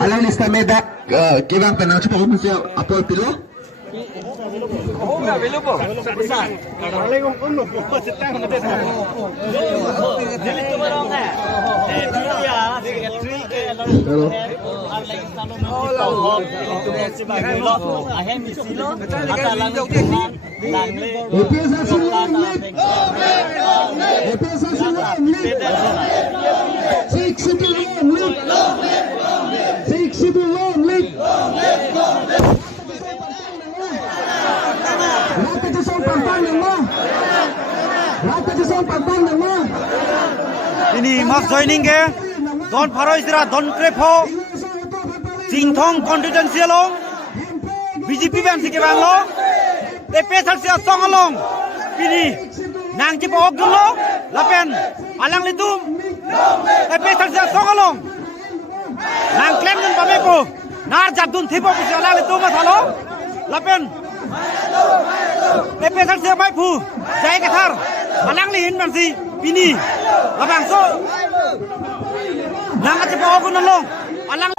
Alang lista medak kibang tanah cuba mesti apa pilo? Oh enggak belum po. Besar. Paling uno po setang na desa. Jadi tu barang hai. Dia ya, dia 3 ke Hello. Ar lagi selalu nak. Itu mesti bagi lo. Ahem mesti lo. Ata lang Tuhan. Langle. Epesa sunan lit. Epesa sunan lit. 60 lit. 60 lit. Rata jisong pagpan mo. Rata jisong pagpan mo. Ini mak joining ke Don Paroisra Don Krepo Jingthong Constituency long BJP bang sike bang lo Pesal sia song along Pini Nang ci pok lo Lapen Alang litum Pesal sia song along Nang klaim nun pamepo Nar jadun thipo sia alang litum mathalo Lapen Pesal sia mai phu Jai kathar Alang lihin bang si Pini Labang so Nang ci pok lo Alang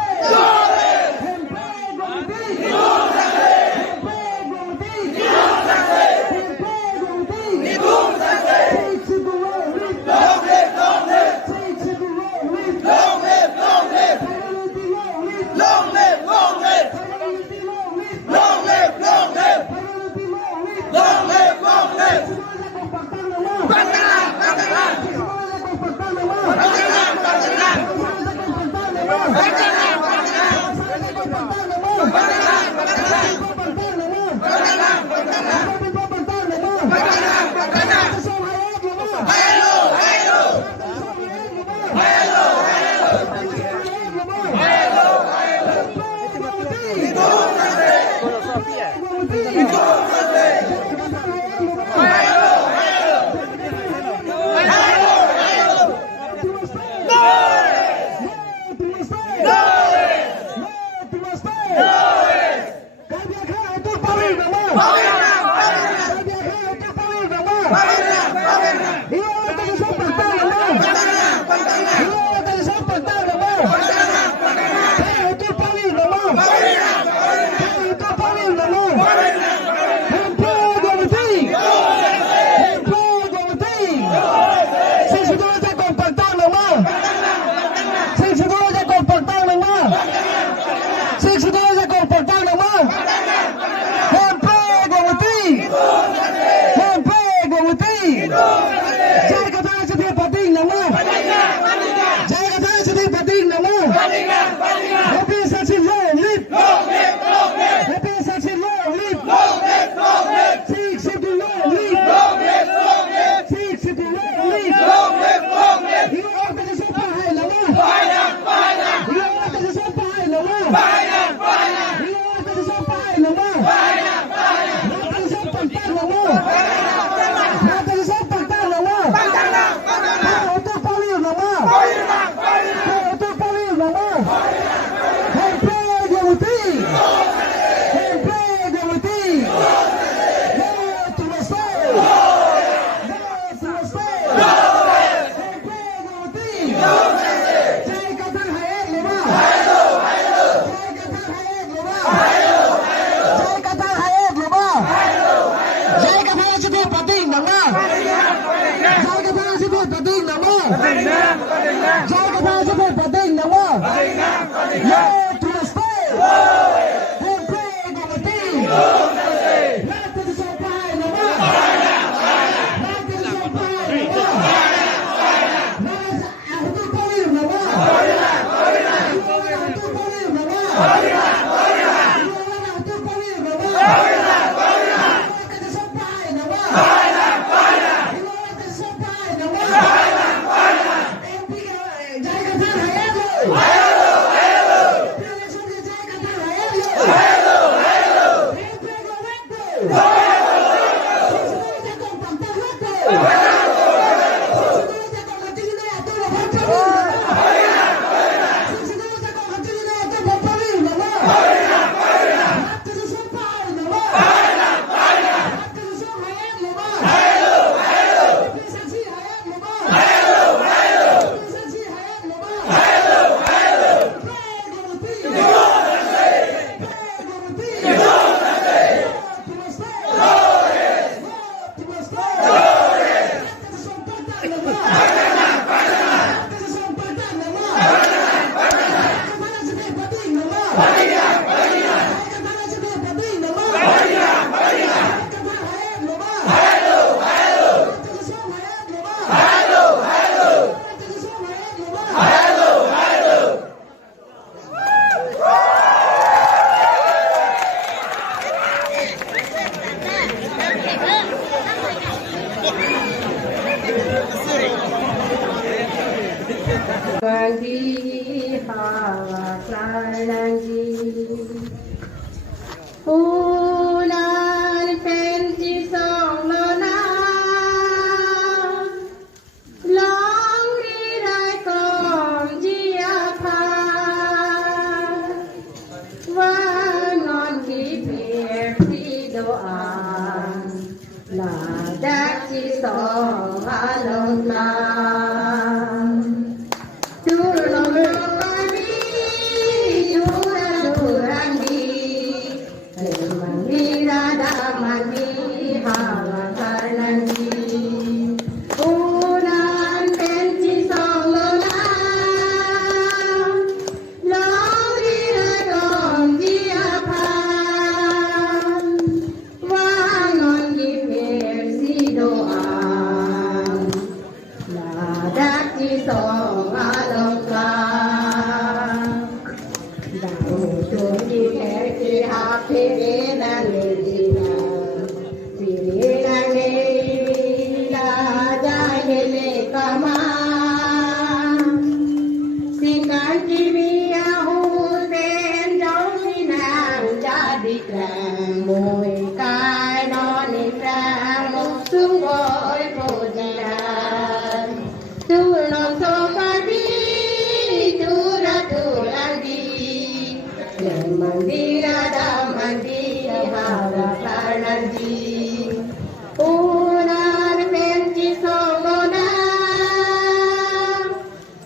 doa Lada cisong alonglang Tulong kami Tuhan di Mandira damani hawa karnanti Unan penci songola Laurira dong diapan Wangon gipir si doang Ladak cisong alongkang Dau chung di kaki hati nani dina Siri nani la jahile kamang Singkan kimia husen jauh sinang jadi klang Mui kai noni klang Muksung boy pujian Tulong sopadi Turatulangi Mandira damandi hawa karnanti Unan penci songona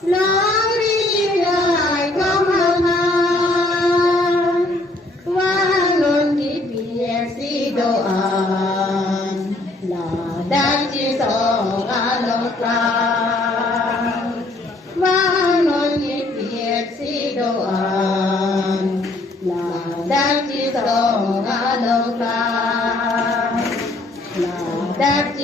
Lori jilai kamahan Wangun di piesi doang Ladan cisong alongkang Wangun di piesi doang Ladak cisong alongkang Ladak